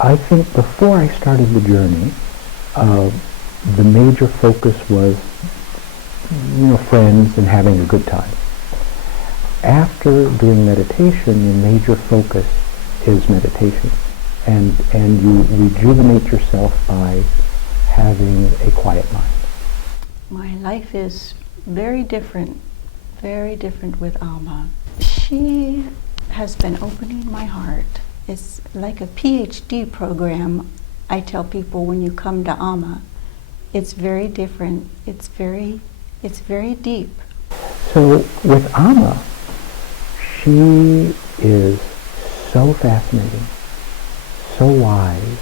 I think before I started the journey, the major focus was, friends and having a good time. After doing meditation, your major focus is meditation. And you rejuvenate yourself by having a quiet mind. My life is very different with Amma. She has been opening my heart. It's like a PhD program. I tell people when you come to Amma, it's very different. It's very deep. So with Amma, she is so fascinating, so wise,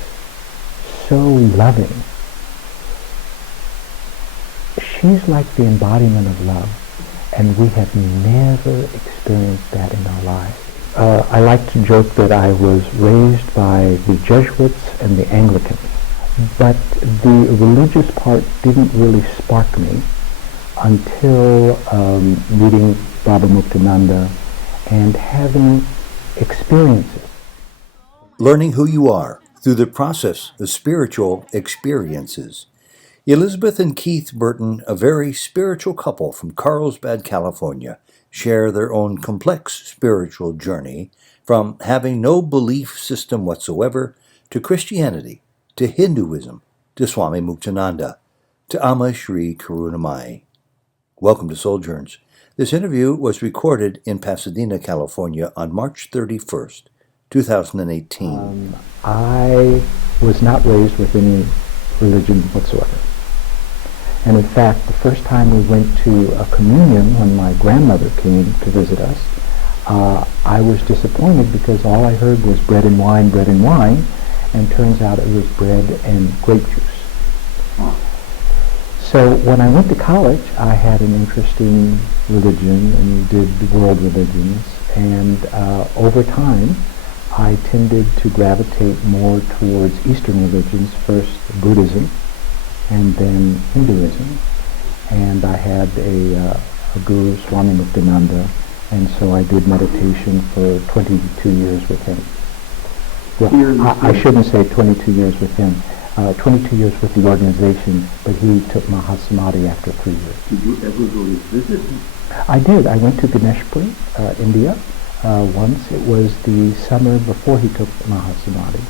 so loving. She's like the embodiment of love, and we have never experienced that in our lives. I like to joke that I was raised by the Jesuits and the Anglicans, but the religious part didn't really spark me until meeting Baba Muktananda and having experiences. Learning who you are through the process of spiritual experiences. Elizabeth and Keith Burton, a very spiritual couple from Carlsbad, California, share their own complex spiritual journey from having no belief system whatsoever to Christianity, to Hinduism, to Swami Muktananda, to Amma Sri Karunamayi. Welcome to Souljourns. This interview was recorded in Pasadena, California on March 31st, 2018. I was not raised with any religion whatsoever. And in fact, the first time we went to a communion when my grandmother came to visit us, I was disappointed because all I heard was bread and wine, and turns out it was bread and grape juice. So when I went to college, I had an interest in religion and did world religions, and over time, I tended to gravitate more towards Eastern religions, first Buddhism, and then Hinduism. And I had a guru, Swami Muktananda, and so I did meditation for 22 years with him. Well, I shouldn't say 22 years with him, 22 years with the organization, but he took Mahasamadhi after 3 years. Did you ever go to visit him? I did. I went to Ganeshpuri, India, once. It was the summer before he took Mahasamadhi.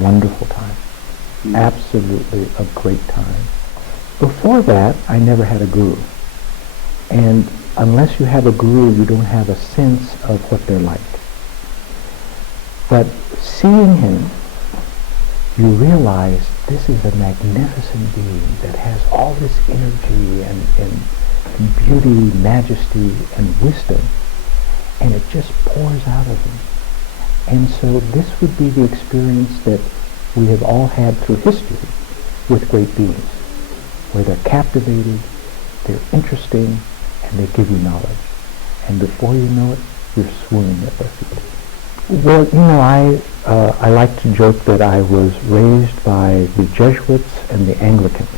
Wonderful time. Absolutely a great time. Before that, I never had a guru. And unless you have a guru, you don't have a sense of what they're like. But seeing him, you realize this is a magnificent being that has all this energy and beauty, majesty, and wisdom, and it just pours out of him. And so this would be the experience that we have all had through history with great beings, where they're captivated, they're interesting, and they give you knowledge. And before you know it, you're swooning at their feet. Well, I like to joke that I was raised by the Jesuits and the Anglicans.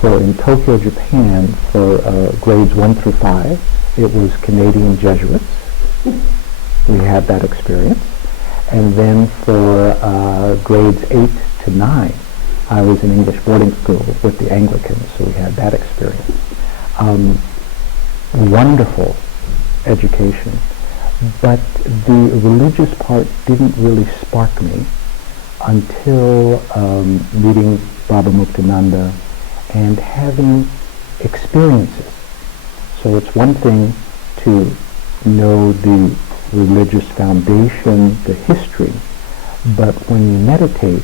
So in Tokyo, Japan, for grades 1 through 5, it was Canadian Jesuits. We had that experience. And then for grades 8 to 9, I was in English boarding school with the Anglicans, so we had that experience. Wonderful education. But the religious part didn't really spark me until meeting Baba Muktananda and having experiences. So it's one thing to know the religious foundation, the history, but when you meditate,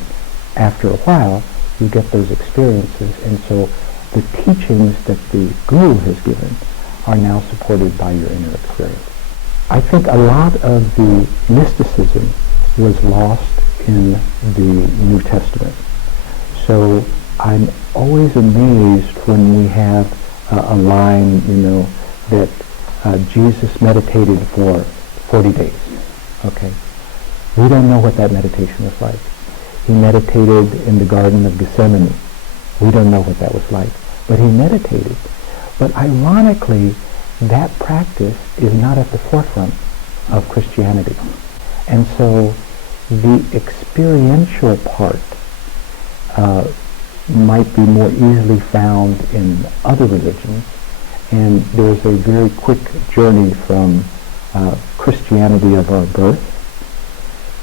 after a while, you get those experiences, and so the teachings that the Guru has given are now supported by your inner experience. I think a lot of the mysticism was lost in the New Testament. So I'm always amazed when we have a line, that Jesus meditated for 40 days. Okay. We don't know what that meditation was like. He meditated in the Garden of Gethsemane. We don't know what that was like. But he meditated. But ironically, that practice is not at the forefront of Christianity. And so The experiential part might be more easily found in other religions, and there's a very quick journey from Christianity of our birth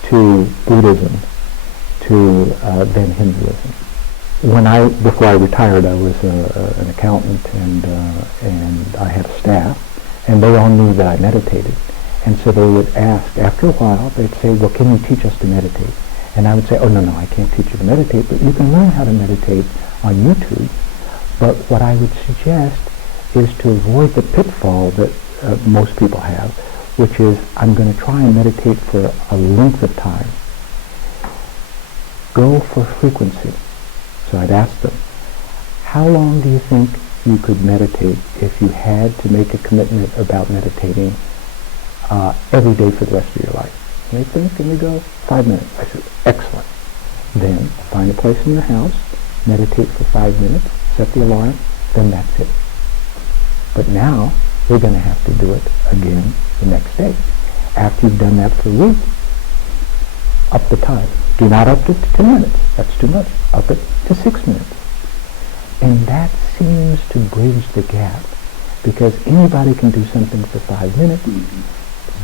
to Buddhism to then Hinduism. Before I retired, I was an accountant, and I had a staff, and they all knew that I meditated. And so they would ask, after a while, they'd say, well, can you teach us to meditate? And I would say, oh, no, I can't teach you to meditate, but you can learn how to meditate on YouTube. But what I would suggest is to avoid the pitfall that most people have, which is, I'm going to try and meditate for a length of time. Go for frequency. So I'd ask them, how long do you think you could meditate if you had to make a commitment about meditating every day for the rest of your life? And they think, and they go, 5 minutes. I said, excellent. Then find a place in your house, meditate for 5 minutes, set the alarm, then that's it. But now, we're going to have to do it again the next day. After you've done that for a week, up the time. Do not up it to 10 minutes. That's too much. Up it to 6 minutes. And that seems to bridge the gap, because anybody can do something for 5 minutes,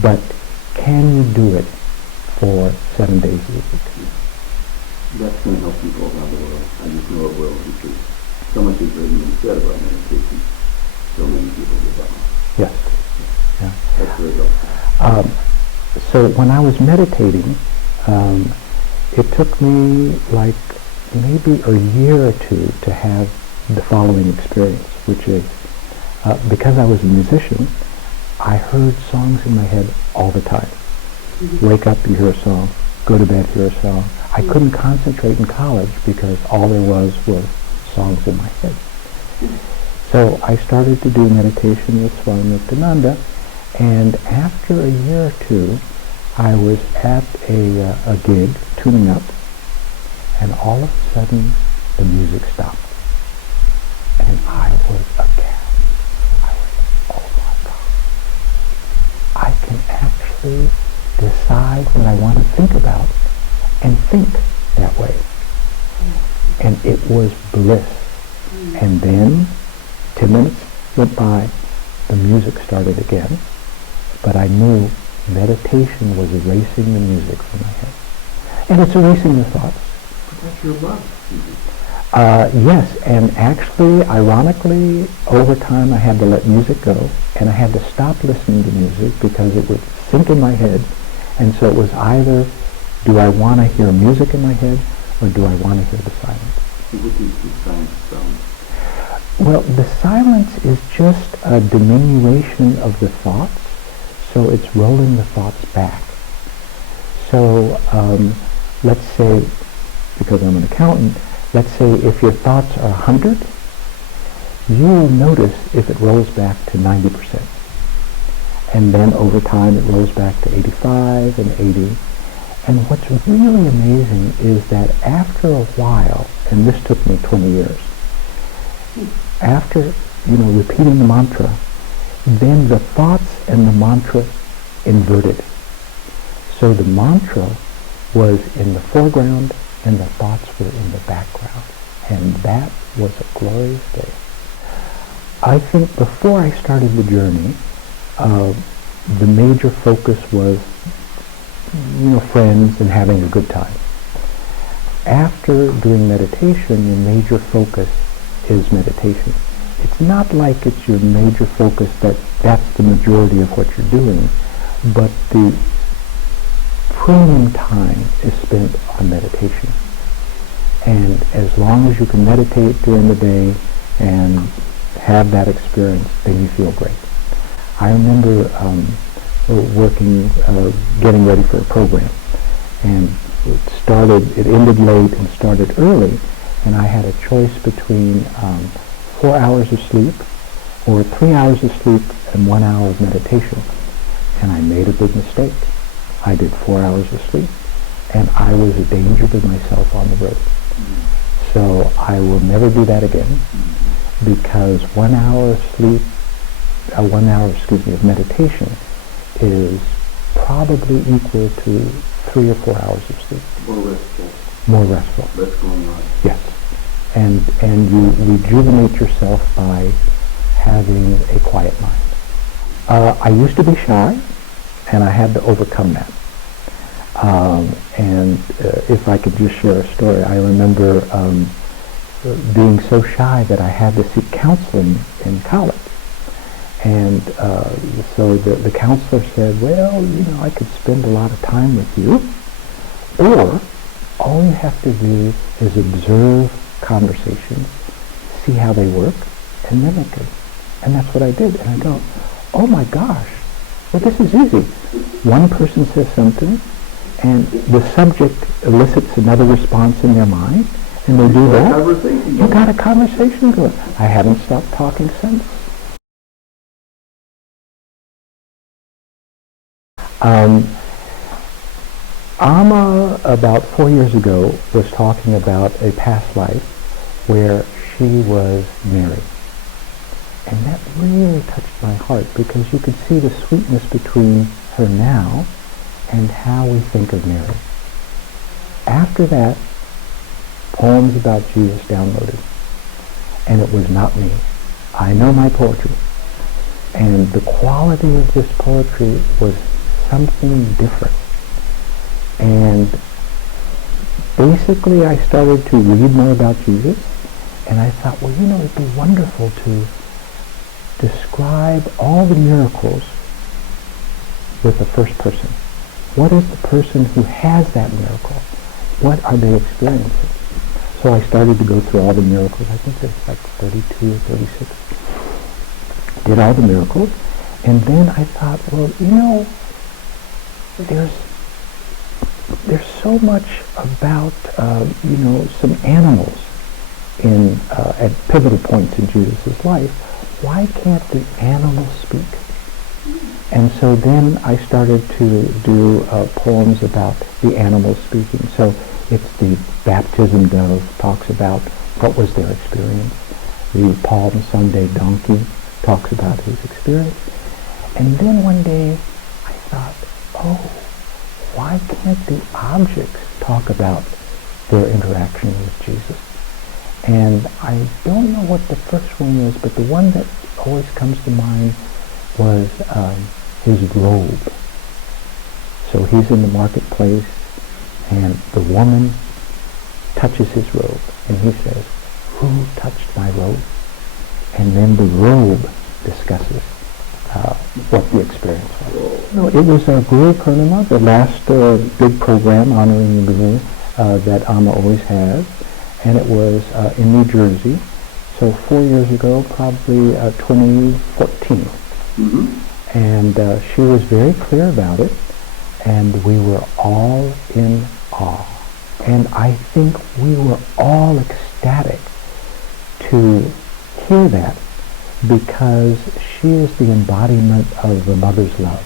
but can you do it for 7 days a week? That's going to help people around the world. I just know it will, because so much is written and said about meditation. So many people give up. Yes. Yeah. That's very helpful. So when I was meditating, it took me like maybe a year or two to have the following experience, which is, because I was a musician, I heard songs in my head all the time. Wake up, you hear a song. Go to bed, hear a song. I couldn't concentrate in college because all there was songs in my head. So I started to do meditation with Swami Muktananda, and after a year or two, I was at a gig, tuning up, and all of a sudden, the music stopped. And I was aghast. I was, oh my God. I can actually decide what I want to think about and think that way. And it was bliss. And then 10 minutes went by, the music started again, but I knew meditation was erasing the music from my head. And it's erasing the thoughts. But that's your love. Yes, and actually, ironically, over time I had to let music go, and I had to stop listening to music because it would sink in my head, and so it was either, do I want to hear music in my head, or do I want to hear the silence? What is the silence sound? Well, the silence is just a diminution of the thoughts, so it's rolling the thoughts back. So let's say, because I'm an accountant, let's say if your thoughts are 100, you will notice if it rolls back to 90%. And then over time it rolls back to 85 and 80. And what's really amazing is that after a while, and this took me 20 years, after repeating the mantra, then the thoughts and the mantra inverted. So the mantra was in the foreground and the thoughts were in the background. And that was a glorious day. I think before I started the journey, the major focus was, friends and having a good time. After doing meditation, your major focus is meditation. It's not like it's your major focus that's the majority of what you're doing, but the premium time is spent on meditation. And as long as you can meditate during the day and have that experience, then you feel great. I remember getting ready for a program, and it ended late and started early, and I had a choice between 4 hours of sleep or 3 hours of sleep and 1 hour of meditation. And I made a big mistake. I did 4 hours of sleep, and I was a danger to myself on the road. So I will never do that again, because 1 hour of sleep, of meditation is probably equal to 3 or 4 hours of sleep. More restful. More restful. Less going on. Yes. And you rejuvenate yourself by having a quiet mind. I used to be shy, and I had to overcome that. And if I could just share a story, I remember being so shy that I had to seek counseling in college. And so the counselor said, well, I could spend a lot of time with you, or all you have to do is observe conversations, see how they work, and mimic them. And that's what I did. And I go, oh my gosh, well, this is easy. One person says something, and the subject elicits another response in their mind, and they do that. You got a conversation going. I haven't stopped talking since. Amma, about 4 years ago, was talking about a past life where she was Mary. And that really touched my heart, because you could see the sweetness between her now and how we think of Mary. After that, poems about Jesus downloaded. And it was not me. I know my poetry. And the quality of this poetry was something different. And basically I started to read more about Jesus, and I thought, well, it'd be wonderful to describe all the miracles with the first person. What is the person who has that miracle? What are they experiencing? So I started to go through all the miracles. I think there's like 32 or 36. Did all the miracles. And then I thought, well, there's so much about, some animals at pivotal points in Jesus' life. Why can't the animals speak? And so then I started to do poems about the animals speaking. So it's the baptism dove talks about what was their experience. The Palm Sunday donkey talks about his experience. And then one day I thought, oh, why can't the objects talk about their interaction with Jesus? And I don't know what the first one was, but the one that always comes to mind was his robe. So he's in the marketplace, and the woman touches his robe, and he says, who touched my robe? And then the robe discusses what the experience was. No, it was Guru Purnima, the last big program honoring the Guru that Amma always has, and it was in New Jersey. So 4 years ago, probably 2014. Mm-hmm. And she was very clear about it, and we were all in awe. And I think we were all ecstatic to hear that, because she is the embodiment of the mother's love.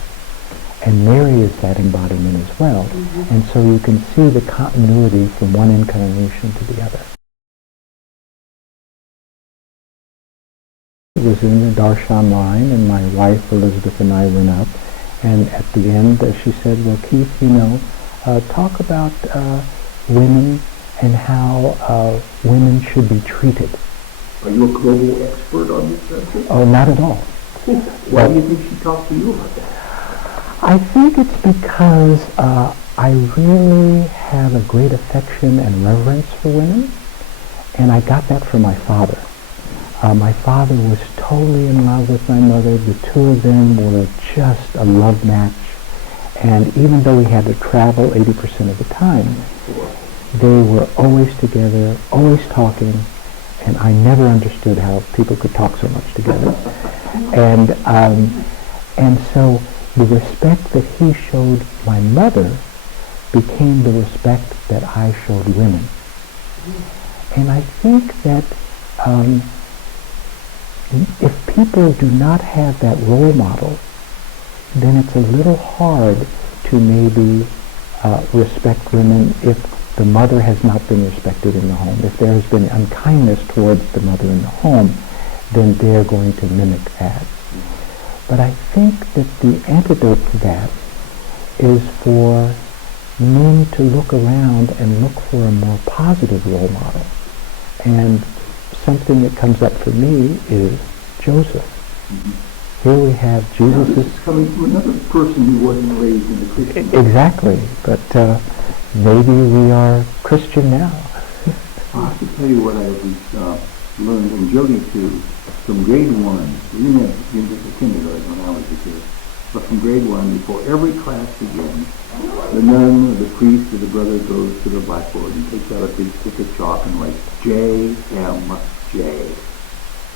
And Mary is that embodiment as well. Mm-hmm. And so you can see the continuity from one incarnation to the other. It was in the darshan line, and my wife Elizabeth and I went up, and at the end she said, well, Keith, talk about women and how women should be treated. Are you a global expert on this subject? Oh, not at all. Why do you think she talked to you about that? I think it's because I really have a great affection and reverence for women, and I got that from my father. My father was totally in love with my mother. The two of them were just a love match, and even though we had to travel 80% of the time, they were always together, always talking, and I never understood how people could talk so much together. And so the respect that he showed my mother became the respect that I showed women. And I think that if people do not have that role model, then it's a little hard to maybe respect women if the mother has not been respected in the home. If there has been unkindness towards the mother in the home, then they're going to mimic that. But I think that the antidote to that is for men to look around and look for a more positive role model. And something that comes up for me is Joseph. Here we have Jesus. This is coming from another person who wasn't raised in the Christian faith. Exactly, but maybe we are Christian now. I have to tell you what I learned in Jody too, from grade 1. We didn't have the kindergarten when I was a kid, but from grade 1, before every class begins, the nun or the priest or the brother goes to the blackboard and takes out a big stick of chalk and writes J.M.J.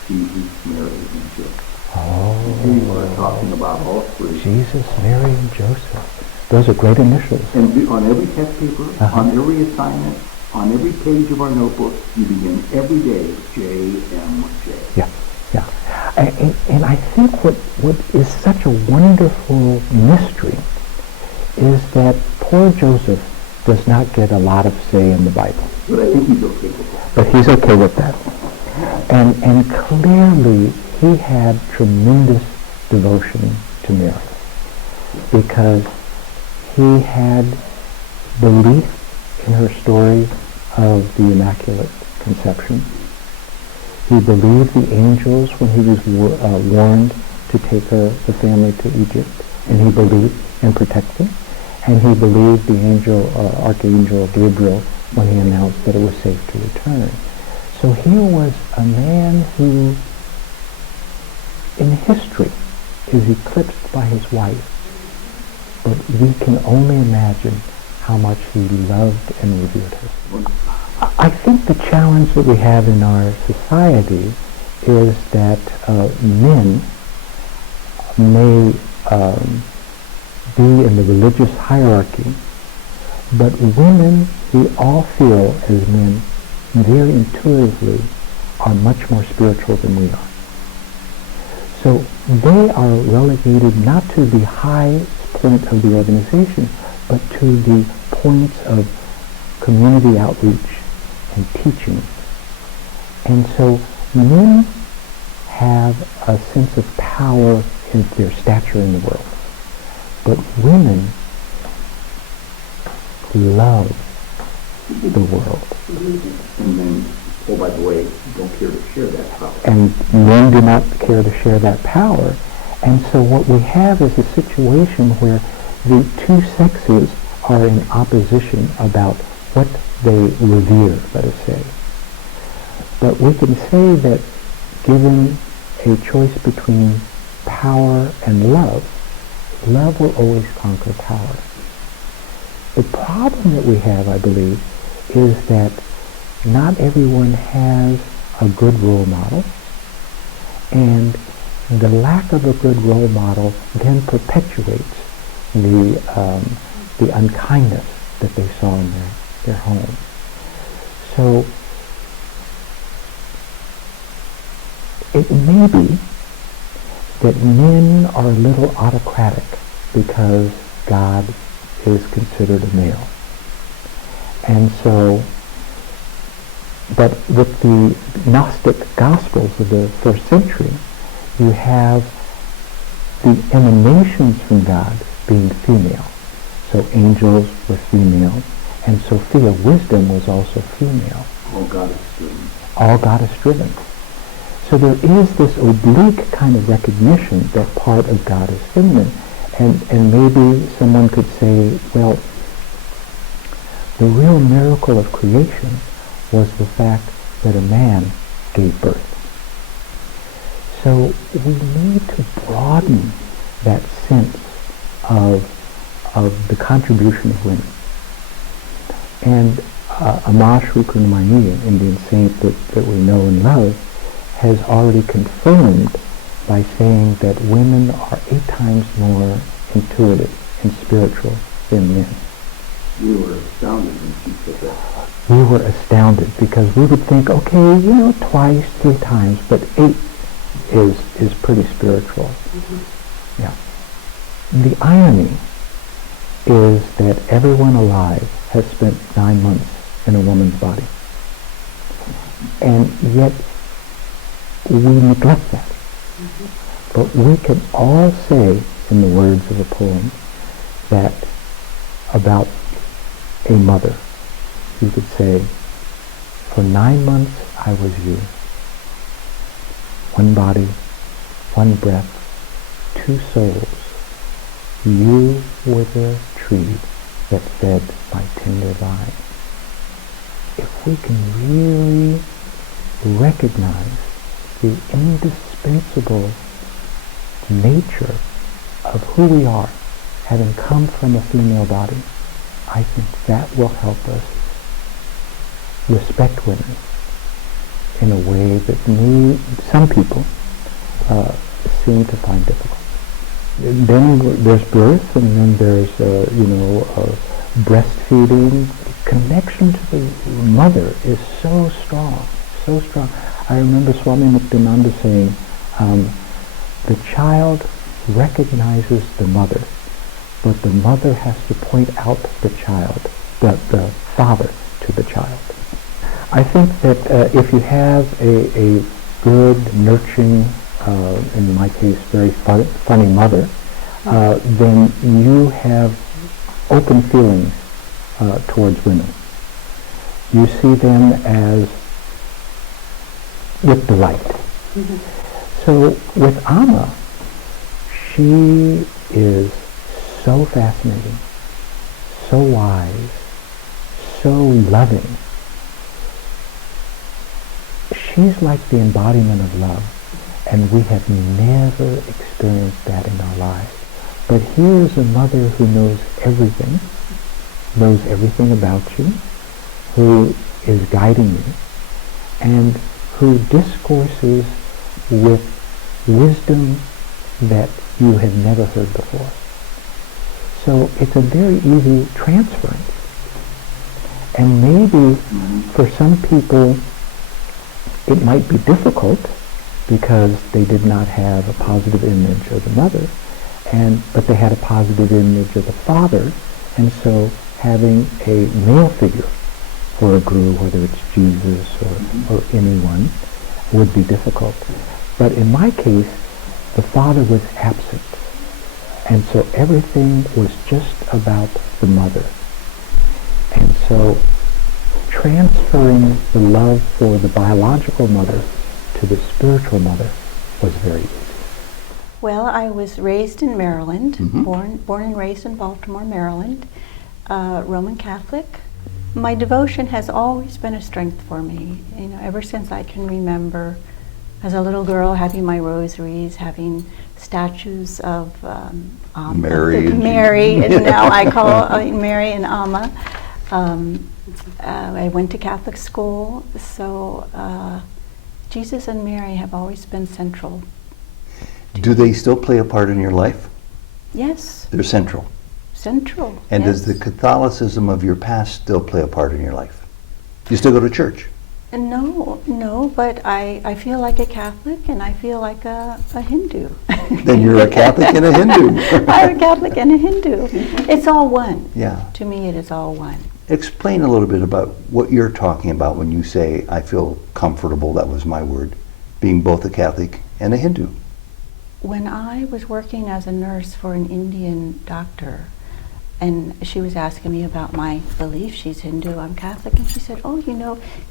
Jesus, Mary, and Joseph. Oh. Here you are talking about all three. Jesus, Mary, and Joseph. Those are great initials. And on every test paper, on every assignment, on every page of our notebook, you begin every day J.M.J. Yeah, yeah. And I think what is such a wonderful mystery is that poor Joseph does not get a lot of say in the Bible. But I think he's okay with that. But he's okay with that. And clearly he had tremendous devotion to Mary because he had belief in her story of the Immaculate Conception. He believed the angels when he was warned to take the family to Egypt, and he believed and protected. And he believed the Archangel Gabriel when he announced that it was safe to return. So here was a man who, in history, is eclipsed by his wife, but we can only imagine how much he loved and revered her. I think the challenge that we have in our society is that men may be in the religious hierarchy, but women, we all feel as men very intuitively are much more spiritual than we are. So they are relegated not to the highest point of the organization, but to the points of community outreach and teaching. And so men have a sense of power in their stature in the world. But women love the world. And then, oh, by the way, don't care to share that power. And men do not care to share that power. And so what we have is a situation where the two sexes are in opposition about what they revere, let us say. But we can say that given a choice between power and love will always conquer power. The problem that we have, I believe, is that not everyone has a good role model, and the lack of a good role model then perpetuates the unkindness that they saw in their home. So it may be that men are a little autocratic because God is considered a male. And so, but with the Gnostic Gospels of the first century, you have the emanations from God being female. So angels were female, and Sophia, wisdom, was also female. All goddess-driven. All goddess-driven. So there is this oblique kind of recognition that part of God is feminine. And maybe someone could say, well, the real miracle of creation was the fact that a man gave birth. So we need to broaden that sense of the contribution of women. And Amma Sri Karunamayi, an Indian saint that we know and love, has already confirmed by saying that women are 8 times more intuitive and spiritual than men. We were astounded when she said that. We were astounded because we would think, okay, twice, 3 times, but 8 is pretty spiritual. Mm-hmm. Yeah. The irony is that everyone alive has spent 9 months in a woman's body. And yet we neglect that. Mm-hmm. But we can all say, in the words of a poem, that about a mother, you could say, for 9 months I was you. One body, one breath, two souls. You were the tree that fed my tender vine. If we can really recognize the indispensable nature of who we are, having come from a female body, I think that will help us respect women in a way that some people seem to find difficult. Then there's birth, and then there's breastfeeding. Connection to the mother is so strong, so strong. I remember Swami Muktananda saying, the child recognizes the mother, but the mother has to point out the child, the father to the child. I think that if you have a good, nurturing, in my case, very funny mother, then you have open feelings towards women. You see them as with delight. Mm-hmm. So with Amma, she is so fascinating, so wise, so loving. She's like the embodiment of love, and we have never experienced that in our lives. But here is a mother who knows everything about you, who is guiding you, and who discourses with wisdom that you have never heard before. So it's a very easy transference. And maybe for some people it might be difficult because they did not have a positive image of the mother, but they had a positive image of the father, and so having a male figure for a guru, whether it's Jesus or anyone, would be difficult. But in my case, the father was absent, and so everything was just about the mother. And so transferring the love for the biological mother to the spiritual mother was very easy. Well, I was raised in Maryland, Mm-hmm. born and raised in Baltimore, Maryland, Roman Catholic. My devotion has always been a strength for me, ever since I can remember. As a little girl, having my rosaries, having statues of Mary, and now I call Mary and Amma. I went to Catholic school, so Jesus and Mary have always been central. Do they still play a part in your life? Yes. They're central. Central. And yes. does the Catholicism of your past still play a part in your life? You still go to church? No, but I feel like a Catholic and I feel like a Hindu. Then you're a Catholic and a Hindu. I'm a Catholic and a Hindu. It's all one. Yeah. To me, it is all one. Explain a little bit about what you're talking about when you say, I feel comfortable, that was my word, being both a Catholic and a Hindu. When I was working as a nurse for an Indian doctor, and she was asking me about my belief, she's Hindu, I'm Catholic, and she said,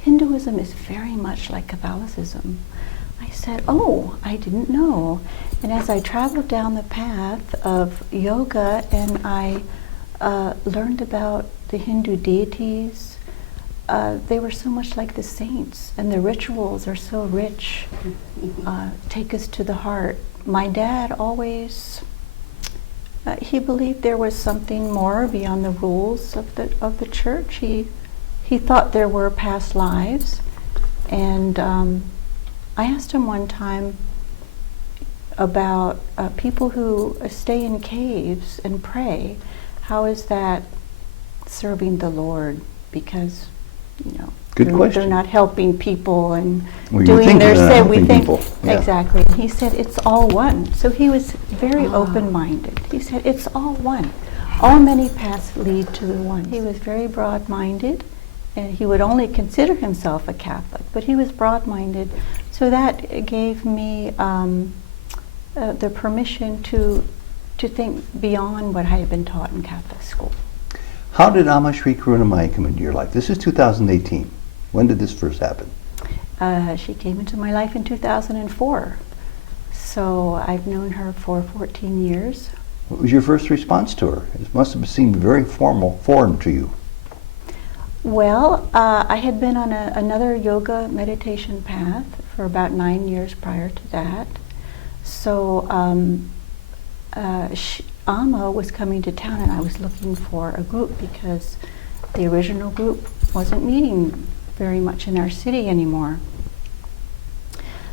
Hinduism is very much like Catholicism. I said, I didn't know. And as I traveled down the path of yoga and I learned about the Hindu deities, they were so much like the saints, and the rituals are so rich, take us to the heart. My dad always, he believed there was something more beyond the rules of the church. He thought there were past lives, and I asked him one time about people who stay in caves and pray. How is that serving the Lord? Because Good question. they're not helping people and Well, doing their sin. We think people. Yeah. exactly. And he said it's all one. So he was very open-minded. He said it's all one. All many paths lead to the one. He was very broad-minded, and he would only consider himself a Catholic, but he was broad-minded. So that gave me the permission to think beyond what I had been taught in Catholic school. How did Amma Sri Karunamayi come into your life? This is 2018. When did this first happen? She came into my life in 2004. So I've known her for 14 years. What was your first response to her? It must have seemed very foreign to you. Well, I had been on another yoga meditation path for about 9 years prior to that. So Amma was coming to town, and I was looking for a group because the original group wasn't meeting very much in our city anymore.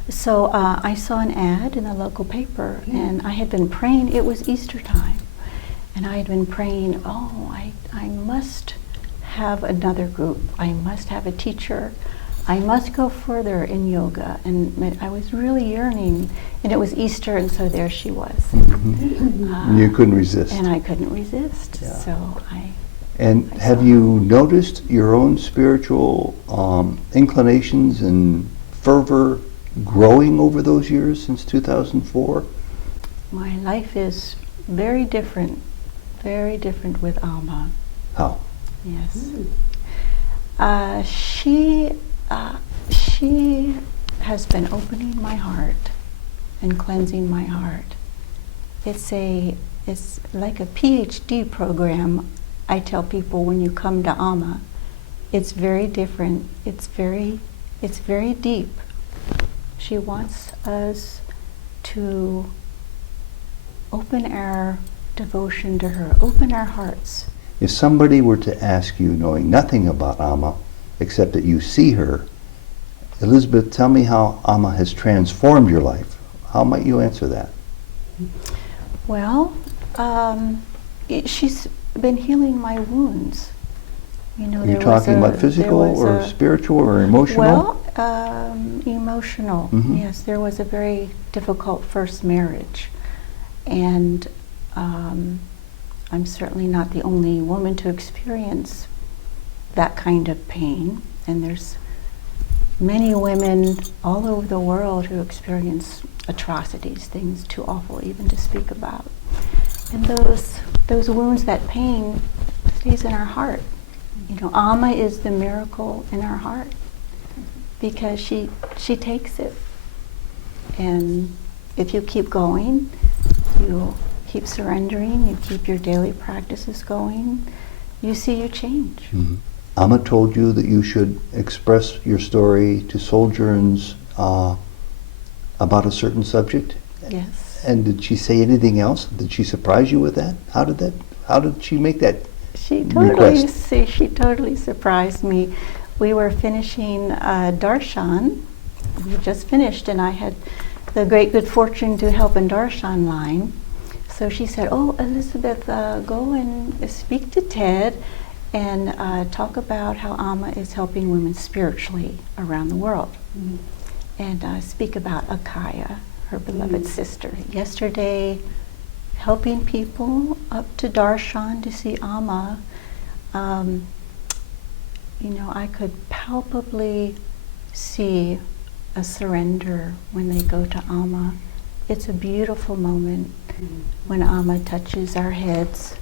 So I saw an ad in the local paper, and I had been praying. It was Easter time, and I had been praying, oh, I must have another group. I must have a teacher. I must go further in yoga. And I was really yearning, and it was Easter, and so there she was. Mm-hmm. You couldn't resist. And I couldn't resist, Yeah. so And have you noticed your own spiritual inclinations and fervor growing over those years since 2004? My life is very different with Amma. How? Yes. She has been opening my heart and cleansing my heart. It's like a PhD program. I tell people when you come to Amma, it's very different. It's very deep. She wants us to open our devotion to her, open our hearts. If somebody were to ask you, knowing nothing about Amma, except that you see her, Elizabeth, tell me how Amma has transformed your life, how might you answer that? Well, she's been healing my wounds. You know, Are you talking about physical or spiritual or emotional? Well, emotional. Mm-hmm. Yes, there was a very difficult first marriage, and I'm certainly not the only woman to experience that kind of pain, and there's many women all over the world who experience atrocities, things too awful even to speak about. And those wounds, that pain, stays in our heart. You know, Amma is the miracle in our heart because she takes it. And if you keep going, you keep surrendering, you keep your daily practices going, you see your change. Mm-hmm. Amma told you that you should express your story to Souljourns about a certain subject? Yes. And did she say anything else? Did she surprise you with that? How did she make that She request? she totally surprised me. We were finishing darshan. We just finished, and I had the great good fortune to help in darshan line. So she said, "Oh, Elizabeth, go and speak to Ted and talk about how Amma is helping women spiritually around the world, and speak about Akaya, her beloved sister. Yesterday, helping people up to darshan to see Amma, you know, I could palpably see a surrender when they go to Amma. It's a beautiful moment when Amma touches our heads.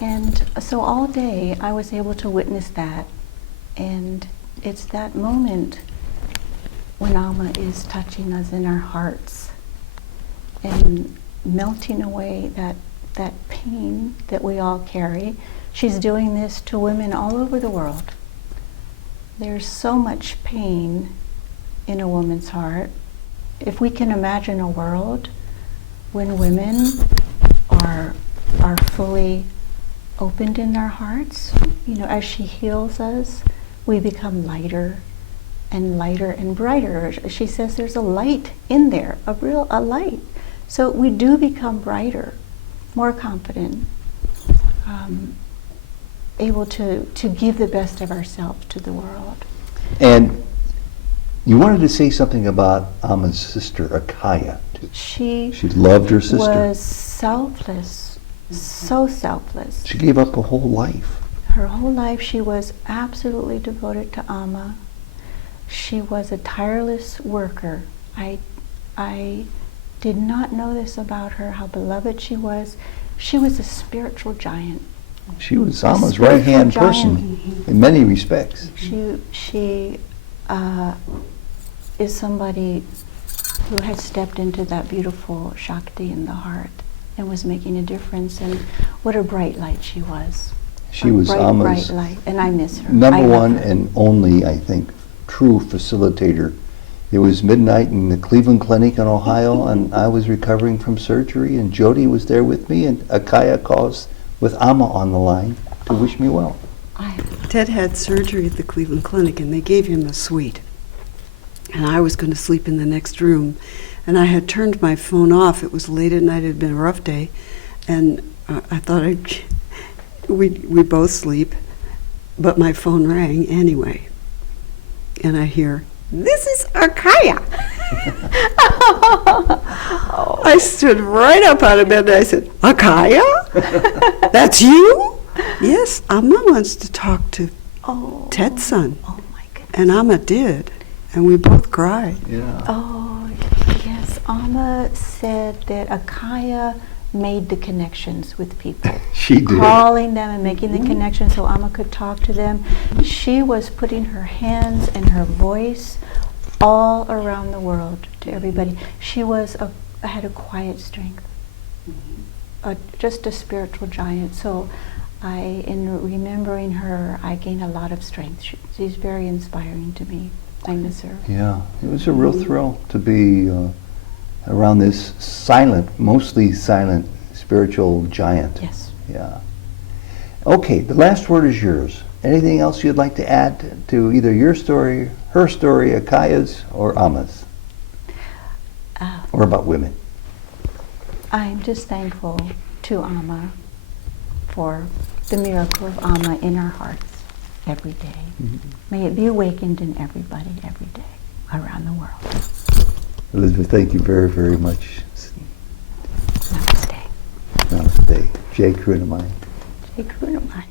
And so all day I was able to witness that. And it's that moment when Amma is touching us in our hearts and melting away that pain that we all carry. She's doing this to women all over the world. There's so much pain in a woman's heart. If we can imagine a world when women are fully opened in their hearts, you know, as she heals us, we become lighter and lighter and brighter. She says there's a light in there, a light. So we do become brighter, more confident, able to give the best of ourselves to the world. And you wanted to say something about Amma's sister, Akaya, too. She loved her sister. Was selfless, so selfless. She gave up a whole life. Her whole life she was absolutely devoted to Amma. She was a tireless worker. I did not know this about her, how beloved she was. She was a spiritual giant. She was A Amma's spiritual right-hand giant. person in many respects. She is somebody who had stepped into that beautiful Shakti in the heart and was making a difference. And what a bright light she was. She A was bright Amma's light, and I miss her. I number love one her. and only, I think, true facilitator. It was midnight in the Cleveland Clinic in Ohio, and I was recovering from surgery, and Jody was there with me, and Akaya calls with Amma on the line to wish me well. Ted had surgery at the Cleveland Clinic, and they gave him a suite. And I was going to sleep in the next room, and I had turned my phone off. It was late at night. It had been a rough day, and I thought we both sleep, but my phone rang anyway, and I hear, "This is Akaya." I stood right up out of bed and I said, "Akaya? That's you?" "Yes, Amma wants to talk to Ted's son." Oh my goodness. And Amma did, and we both cried. Yeah. Oh, yes. Amma said that Akaya made the connections with people. She did. Calling them and making the connections so Amma could talk to them. She was putting her hands and her voice all around the world to everybody. She was had a quiet strength, just a spiritual giant. So in remembering her, I gain a lot of strength. She's very inspiring to me. I miss her. Yeah, it was a real thrill to be around this silent, mostly silent spiritual giant. Yes. Yeah. Okay, the last word is yours. Anything else you'd like to add to either your story, her story, Akaya's, or Amma's? Or about women? I'm just thankful to Amma for the miracle of Amma in our hearts every day. Mm-hmm. May it be awakened in everybody every day around the world. Elizabeth, thank you very, very much. Namaste. Namaste. Jai Karunamayi. Jai Karunamayi.